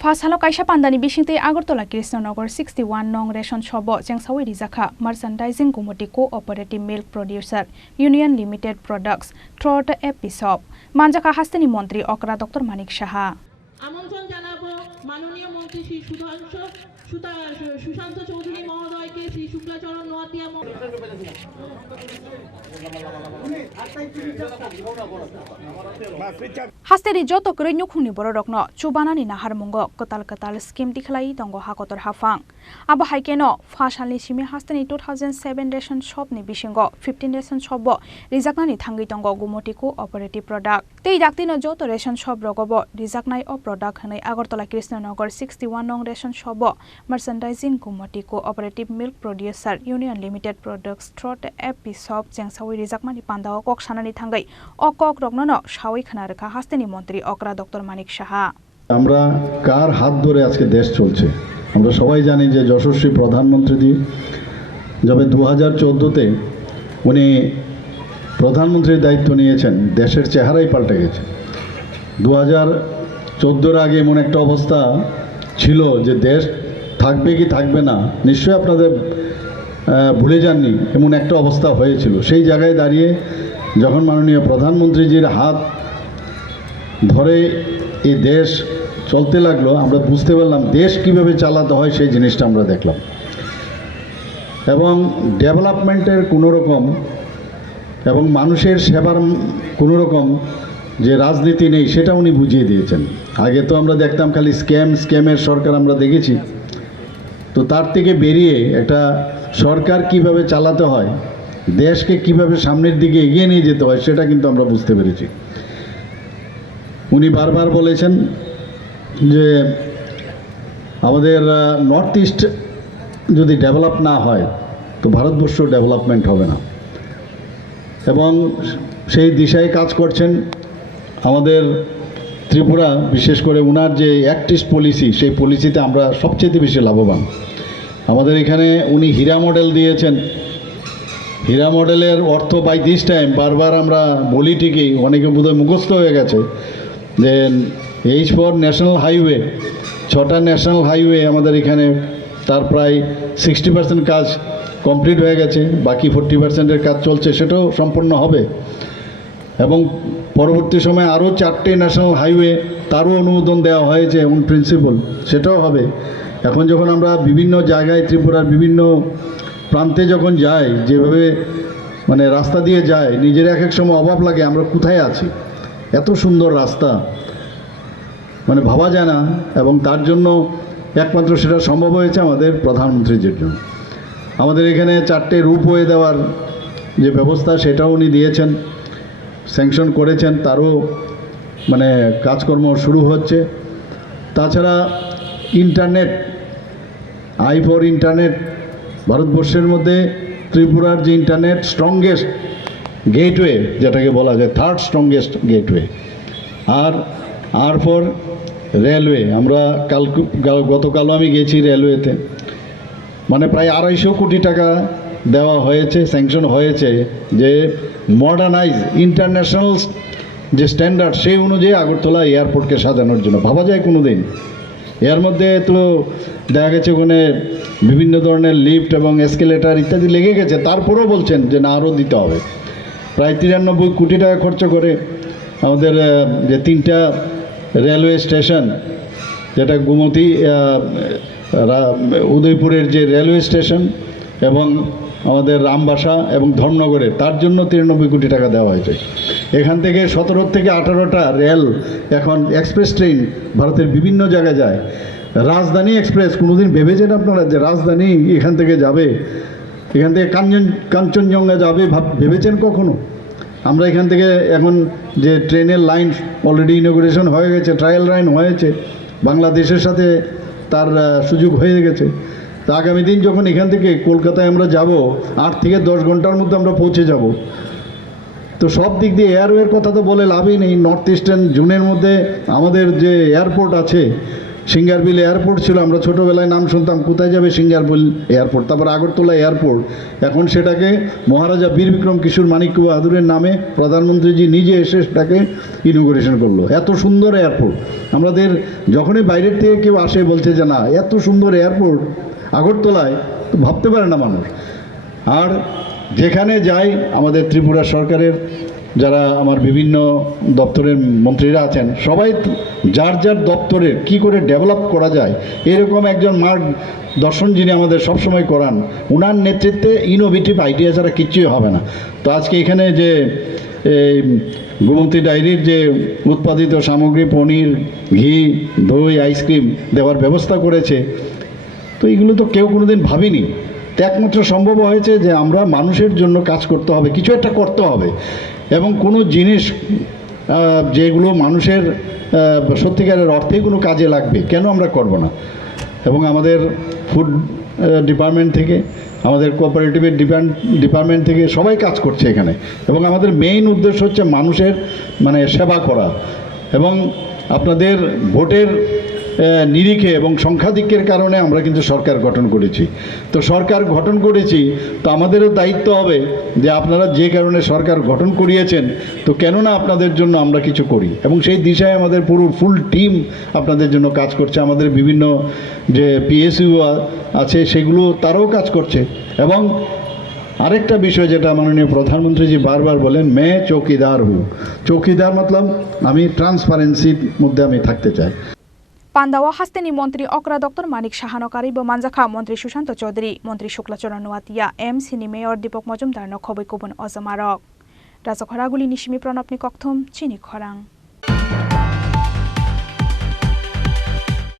Fasalo Kaisha Pandani Bishinte Agartala Krishnanagar 61 Nong Ration Shobo Jengsawi Rizakha Merchandising Committee Cooperative Milk Producer Union Limited Products Throughout episode Manjaka Hastani Montri Okra Dr. Manik Shaha আমন্ত্রণ জানাবো মাননীয় মন্ত্রী শ্রী সুশান্ত চৌধুরী মহোদয়কে Shri Shuklacharan Noatia Hasteri joto krenyu khuni borokno chubanani nahar mungo kotal scheme dikhlai tongo hakotor hafang abo haikeno fasalni simi hasteni 2007 ration shop ni bisingo 15 ration shop bo rijaknani thangi tongo gumoti cooperative product tei daktino joto ration shop rogobo rijaknai o product hanai agartala krishnanagar 61 nong ration shop bo merchandising gumoti cooperative milk producer union limited products throughout episode jengsawi rijakmani pandao kok sanani thangai o kok rognono shawi khana rekha hasteni মন্ত্রী অকরা doctor Manik Saha আমরা কার হাত ধরে আজকে দেশ চলছে আমরা সবাই জানি যে যশস্বী প্রধানমন্ত্রী যবে 2014 তে উনি প্রধানমন্ত্রীর দায়িত্ব নিয়েছেন দেশের চেহারাই পাল্টে গেছে 2014 এর আগে এমন একটা অবস্থা ছিল যে দেশ থাকবে কি থাকবে না নিশ্চয়ই আপনাদের ভুলে যাননি এমন একটা অবস্থা হয়েছিল সেই জায়গায় দাঁড়িয়ে যখন মাননীয় প্রধানমন্ত্রীজির হাত ধরে এই দেশ চলতে লাগলো আমরা বুঝতে পারলাম দেশ কিভাবে চালাতে হয় সেই জিনিসটা আমরা দেখলাম এবং ডেভেলপমেন্টের কোনো রকম এবং মানুষের সেবার কোনো রকম যে রাজনীতি নেই সেটা উনি বুঝিয়ে দিয়েছেন আগে তো আমরা দেখতাম খালি স্ক্যামের সরকার আমরা দেখেছি তো তার থেকে বেরিয়ে একটা সরকার কিভাবে চালাতে হয় দেশকে কিভাবে সামনের দিকে এগিয়ে নিয়ে যেতে হয় সেটা কিন্তু আমরা বুঝতে পেরেছি উনি বারবার বলেছেন যে আমাদের নর্থ ইস্ট যদি ডেভেলপ না হয় তো ভারতবর্ষ ডেভেলপমেন্ট হবে না এবং সেই দিশায় কাজ করছেন আমাদের ত্রিপুরা বিশেষ করে উনার যে অ্যাক্টিভ পলিসি সেই পলিসিতে আমরা সবচেয়ে বেশি লাভবান আমাদের এখানে উনি হীরা মডেল দিয়েছেন হীরা মডেলের অর্থ বাই দিস টাইম বারবার আমরা বলি ঠিকই অনেকে বোধহয় মুখস্থ হয়ে গেছে যে H4 ন্যাশনাল হাইওয়ে 6টা ন্যাশনাল হাইওয়ে আমাদের এখানে তার প্রায় 60% কাজ কমপ্লিট হয়ে গেছে বাকি 40%-এর কাজ চলছে সেটাও সম্পূর্ণ হবে এবং পরবর্তী সময়ে আরও 4টে ন্যাশনাল হাইওয়ে তারও অনুমোদন দেওয়া হয়েছে অন প্রিন্সিপাল সেটাও হবে এখন যখন আমরা বিভিন্ন জায়গায় ত্রিপুরার বিভিন্ন প্রান্তে যখন যাই যেভাবে মানে রাস্তা দিয়ে যায় নিজের এক সময় অভাব লাগে আমরা কোথায় আছি এত সুন্দর রাস্তা মানে ভাবা যায় না এবং তার জন্য একমাত্র সেটা সম্ভব হয়েছে আমাদের প্রধানমন্ত্রীর জন্য আমাদের এখানে 4টে রূপওয়ে দেওয়ার যে ব্যবস্থা সেটাও উনি দিয়েছেন স্যাংশন করেছেন তারও মানে কাজকর্ম শুরু হচ্ছে তাছাড়া ইন্টারনেট I4 ইন্টারনেট ভারতবর্ষের মধ্যে ত্রিপুরার যে ইন্টারনেট স্ট্রংগেস্ট গেটওয়ে যেটাকে বলা যায় থার্ড স্ট্রংগেস্ট গেটওয়ে আর ফর রেলওয়ে আমরা গতকালও আমি গেছি রেলওয়েতে মানে প্রায় 250 কোটি টাকা দেওয়া হয়েছে স্যাংশন হয়েছে যে মডার্নাইজ ইন্টারন্যাশনাল যে স্ট্যান্ডার্ড সেই অনুযায়ী আগরতলা এয়ারপোর্টকে সাজানোর জন্য ভাবা যায় কোনো দিন এর মধ্যে তো দেখা গেছে ওখানে বিভিন্ন ধরনের লিফট এবং এসকেলেটার ইত্যাদি লেগে গেছে তারপরেও বলছেন যে না আরও দিতে হবে প্রায় 93 কোটি টাকা খরচ করে আমাদের যে 3টা রেলওয়ে স্টেশন যেটা গুমতি উদয়পুরের যে রেলওয়ে স্টেশন এবং আমাদের রামবাসা এবং ধর্মনগরের তার জন্য 93 কোটি টাকা দেওয়া হয়েছে এখান থেকে 17 থেকে 18টা রেল এখন এক্সপ্রেস ট্রেন ভারতের বিভিন্ন জায়গায় যায় রাজধানী এক্সপ্রেস কোনোদিন ভেবেছেন আপনারা যে রাজধানী এখান থেকে যাবে এখান থেকে কাঞ্চনজঙ্ঘা যাবে ভেবেছেন কখনো আমরা এখান থেকে এখন যে ট্রেনের লাইন অলরেডি ইনোগ্রেশন হয়ে গেছে ট্রায়াল লাইন হয়েছে বাংলাদেশের সাথে তার সুযোগ হয়ে গেছে তা আগামী দিন যখন এখান থেকে কলকাতায় আমরা যাব 8 থেকে 10 ঘন্টার মধ্যে আমরা পৌঁছে যাব তো সব দিক দিয়ে এয়ারওয়ের কথা তো বলে লাভই নেই নর্থ ইস্টার্ন জোনের মধ্যে আমাদের যে এয়ারপোর্ট আছে সিঙ্গারবিল এয়ারপোর্ট ছিল, আমরা ছোটোবেলায় নাম শুনতাম কোথায় যাবে সিঙ্গারবিল এয়ারপোর্ট, তারপর আগরতলা এয়ারপোর্ট, এখন সেটাকে মহারাজা বীর বিক্রম কিশোর মানিক্য বাহাদুরের নামে প্রধানমন্ত্রীজি নিজে এসে সেটাকে ইনোগ্রেশন করলো। এত সুন্দর এয়ারপোর্ট, আমাদের যখনই বাইরের থেকে কেউ আসে বলছে যে না এত সুন্দর এয়ারপোর্ট আগরতলায়, তো ভাবতে পারে না মানুষ। আর যেখানে যাই আমাদের ত্রিপুরা সরকারের যারা আমার বিভিন্ন দপ্তরের মন্ত্রীরা আছেন, সবাই যার যার দপ্তরের কি করে ডেভেলপ করা যায় এরকম একজন মার্গ দর্শন যিনি আমাদের সবসময় করান, ওনার নেতৃত্বে ইনোভেটিভ আইডিয়া ছাড়া কিচ্ছুই হবে না। তো আজকে এখানে যে গোমতী ডায়েরির যে উৎপাদিত সামগ্রী, পনির, ঘি, দই, আইসক্রিম দেওয়ার ব্যবস্থা করেছে, তো এগুলো তো কেউ কোনোদিন ভাবিনি। তো একমাত্র সম্ভব হয়েছে যে আমরা মানুষের জন্য কাজ করতে হবে, কিছু একটা করতে হবে, এবং কোনো জিনিস যেগুলো মানুষের সত্যিকারের অর্থে কোনো কাজে লাগবে কেন আমরা করব না। এবং আমাদের ফুড ডিপার্টমেন্ট থেকে, আমাদের কোঅপারেটিভের ডিপার্টমেন্ট থেকে সবাই কাজ করছে এখানে, এবং আমাদের মেইন উদ্দেশ্য হচ্ছে মানুষের সেবা করা। এবং আপনাদের ভোটের নিরিখে এবং সংখ্যাধিক্যের কারণে আমরা কিন্তু সরকার গঠন করেছি। তো সরকার গঠন করেছি, তো আমাদেরও দায়িত্ব হবে যে আপনারা যে কারণে সরকার গঠন করিয়েছেন, তো কেননা আপনাদের জন্য আমরা কিছু করি, এবং সেই দিশায় আমাদের পুরো ফুল টিম আপনাদের জন্য কাজ করছে। আমাদের বিভিন্ন যে পিএসইউ আছে সেগুলো তারাও কাজ করছে। এবং আরেকটা বিষয় যেটা মাননীয় প্রধানমন্ত্রীজি বারবার বলেন, মে চৌকিদার হু, চৌকিদার মতলব আমি ট্রান্সপারেন্সির মধ্যে আমি থাকতে চাই। পান্দাওয়া হাস্তেনি মন্ত্রী অকরা ডক্টর মানিক সাহানকারী বমানজাখা মন্ত্রী সুশান্ত চৌধুরী, মন্ত্রী শুক্লাচরণ নোয়াতিয়া, এমসিনি মেয়র দীপক মজুমদার নখবৈ কুবন অজমারক রাজখরাগুলি নিশিমি প্রণবনি ককথম চিনি খরাং।